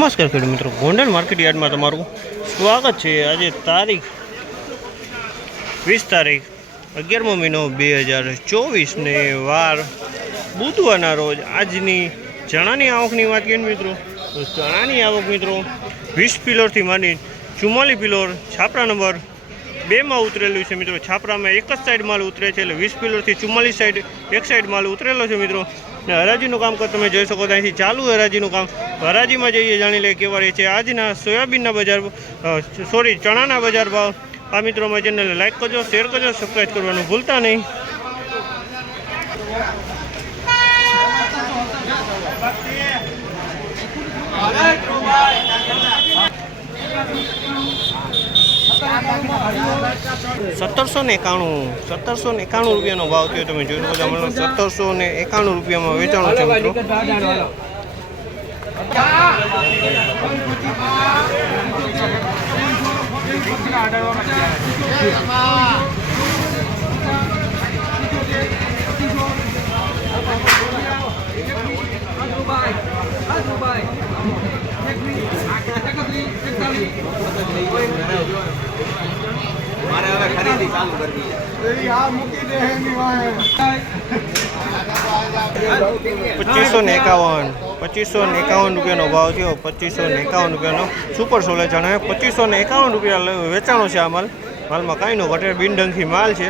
નમસ્કાર ખેડૂત મિત્રો. ગોંડલ માર્કેટ યાર્ડમાં તમારું સ્વાગત છે. આજે તારીખ વીસ તારીખ અગિયારમો મહિનો બે હજાર ચોવીસને વાર બુધવારના રોજ આજની ચણાની આવકની વાત કરીએ મિત્રો, તો ચણાની આવક મિત્રો વીસ પિલોરથી માંડી ચુમ્માલી પિલોર છાપરા નંબર બેમાં ઉતરેલું છે મિત્રો. છાપરામાં એક જ સાઈડ માલ ઉતરે છે એટલે વીસ પિલરથી ચુમ્માલીસ સાઈડ એક સાઈડ માલ ઉતરેલો છે મિત્રો. ને હરાજીનું કામ તમે જોઈ શકો તો અહીંથી ચાલુ હરાજીનું કામ. હરાજીમાં જઈએ, જાણી લઈએ કેવા રહે છે. આજના સોયાબીનના બજાર સોરી ચણાના બજાર ભાવ. આ મિત્રોમાં ચેનલને લાઈક કરજો શેર કરજો સબસ્ક્રાઈબ કરવાનું ભૂલતા નહીં. સત્તરસો ને એકાણું સત્તરસો ને એકાણું રૂપિયાનો ભાવ થયો તમે જોઈ શકો છો. હમણાં સત્તરસો ને એકાણું રૂપિયામાં વેચાણું છે મિત્રો. મારે ચાલુ કરવી પચીસો ને એકાવન પચીસો ને એકાવન રૂપિયાનો ભાવ થયો પચીસો ને એકાવન રૂપિયાનો સુપર સોલે જણાવે પચીસો ને એકાવન રૂપિયા વેચાણો છે આ માલ. માલમાં કાંઈ નો ઘટે બિનડંખી માલ છે.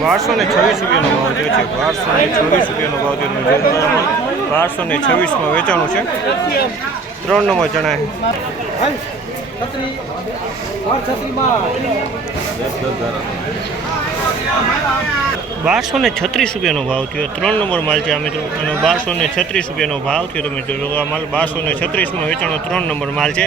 બારસો ને છવ્વીસ રૂપિયાનો ભાવ થયો છે. બારસો ને છવ્વીસ રૂપિયાનો ભાવ થયો છો. બારસો ને છવ્વીસમાં વેચાણું છે. ત્રણ નંબર જણાય. બારસો ને છત્રીસ રૂપિયાનો ભાવ થયો. ત્રણ નંબર માલ છે આ મિત્રો. અને બારસો ને છત્રીસ રૂપિયાનો ભાવ થયો. તમે શકો આ માલ બારસો ને છત્રીસમાં વેચાણો, ત્રણ નંબર માલ છે.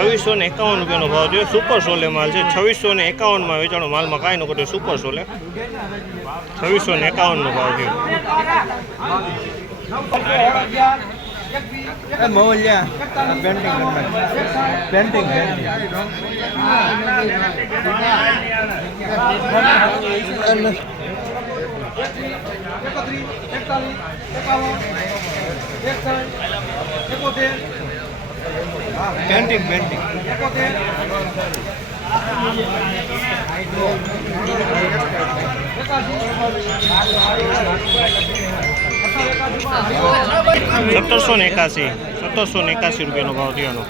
છવ્વીસો ને એકાવન રૂપિયાનો ભાવ થયો. સુપર સોલે માલ છે. છવ્વીસો ને એકાવનમાં વેચાણો માલમાં કાંઈ ન ઘટે સુપર સોલે છવ્વીસો ને એકાવનનો ભાવ છે એકત્રીસ એકતાલીસ એકાવન એકસઠ પેન્ટિંગ પેન્ટિંગ પેન્ટિંગ સત્તરસો ને એકાસી સત્તરસો ને એકાસી રૂપિયાનો ભાવ થયો